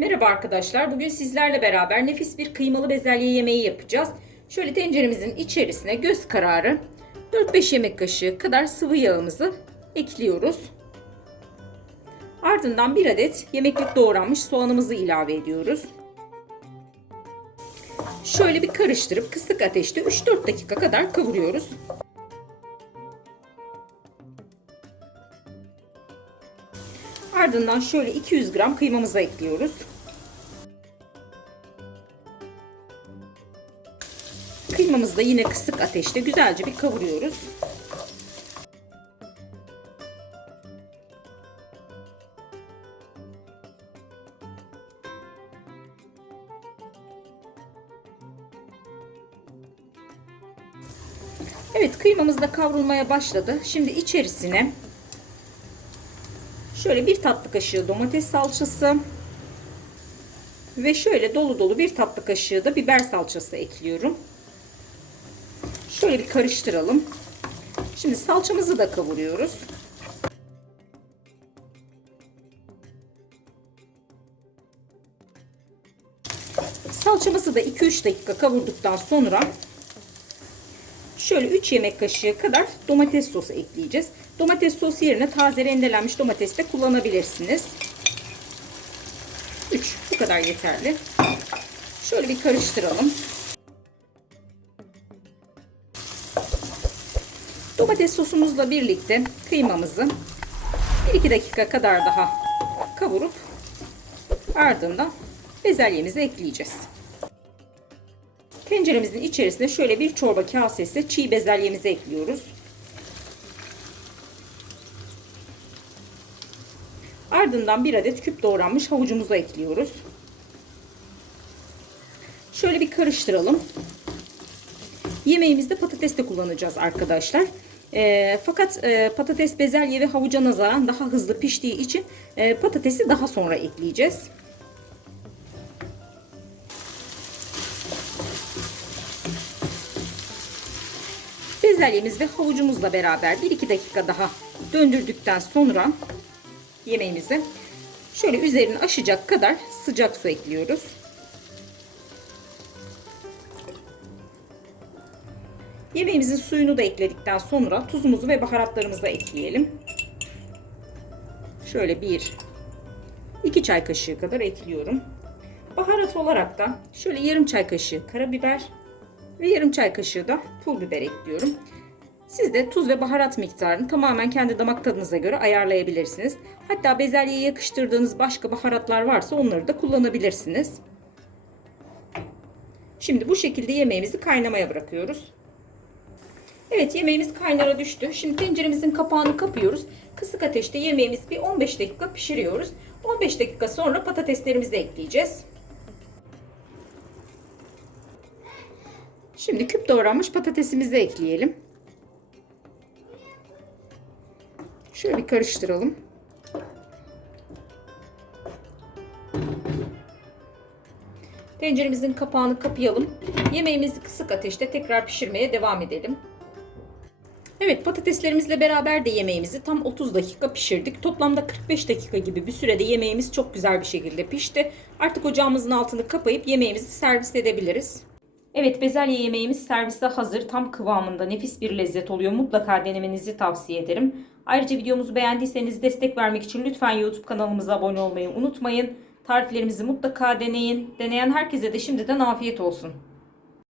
Merhaba arkadaşlar. Bugün sizlerle beraber nefis bir kıymalı bezelye yemeği yapacağız. Şöyle tenceremizin içerisine göz kararı 4-5 yemek kaşığı kadar sıvı yağımızı ekliyoruz. Ardından bir adet yemeklik doğranmış soğanımızı ilave ediyoruz. Şöyle bir karıştırıp kısık ateşte 3-4 dakika kadar kavuruyoruz. Ardından şöyle 200 gram kıymamızı ekliyoruz. Kıymamızı da yine kısık ateşte güzelce bir kavuruyoruz. Evet kıymamız da kavrulmaya başladı. Şimdi içerisine Şöyle bir tatlı kaşığı domates salçası ve şöyle dolu dolu bir tatlı kaşığı da biber salçası ekliyorum. Şöyle bir karıştıralım. Şimdi salçamızı da kavuruyoruz. Salçamızı da 2-3 dakika kavurduktan sonra Şöyle 3 yemek kaşığı kadar domates sosu ekleyeceğiz. Domates sosu yerine taze rendelenmiş domates de kullanabilirsiniz. 3 bu kadar yeterli. Şöyle bir karıştıralım. Domates sosumuzla birlikte kıymamızı 1-2 dakika kadar daha kavurup ardından bezelyemizi ekleyeceğiz. Tenceremizin içerisine şöyle bir çorba kasesi çiğ bezelyemizi ekliyoruz. Ardından bir adet küp doğranmış havucumuzu ekliyoruz. Şöyle bir karıştıralım. Yemeğimizde patates de kullanacağız arkadaşlar. E, fakat e, patates bezelye ve havuca nazaran daha hızlı piştiği için e, patatesi daha sonra ekleyeceğiz. Bezelyemiz ve havucumuzla beraber 1-2 dakika daha döndürdükten sonra yemeğimizi şöyle üzerini aşacak kadar sıcak su ekliyoruz. Yemeğimizin suyunu da ekledikten sonra tuzumuzu ve baharatlarımızı da ekleyelim. Şöyle bir 2 çay kaşığı kadar ekliyorum. Baharat olarak da şöyle yarım çay kaşığı karabiber ve yarım çay kaşığı da pul biber ekliyorum. Siz de tuz ve baharat miktarını tamamen kendi damak tadınıza göre ayarlayabilirsiniz. Hatta bezelyeye yakıştırdığınız başka baharatlar varsa onları da kullanabilirsiniz. Şimdi bu şekilde yemeğimizi kaynamaya bırakıyoruz. Evet yemeğimiz kaynara düştü. Şimdi tenceremizin kapağını kapıyoruz. Kısık ateşte yemeğimizi bir 15 dakika pişiriyoruz. 15 dakika sonra patateslerimizi ekleyeceğiz. Şimdi küp doğranmış patatesimizi ekleyelim. Şöyle bir karıştıralım. Tenceremizin kapağını kapayalım. Yemeğimizi kısık ateşte tekrar pişirmeye devam edelim. Evet patateslerimizle beraber de yemeğimizi tam 30 dakika pişirdik. Toplamda 45 dakika gibi bir sürede yemeğimiz çok güzel bir şekilde pişti. Artık ocağımızın altını kapayıp yemeğimizi servis edebiliriz. Evet bezelye yemeğimiz serviste hazır. Tam kıvamında nefis bir lezzet oluyor. Mutlaka denemenizi tavsiye ederim. Ayrıca videomuzu beğendiyseniz destek vermek için lütfen YouTube kanalımıza abone olmayı unutmayın. Tariflerimizi mutlaka deneyin. Deneyen herkese de şimdiden afiyet olsun.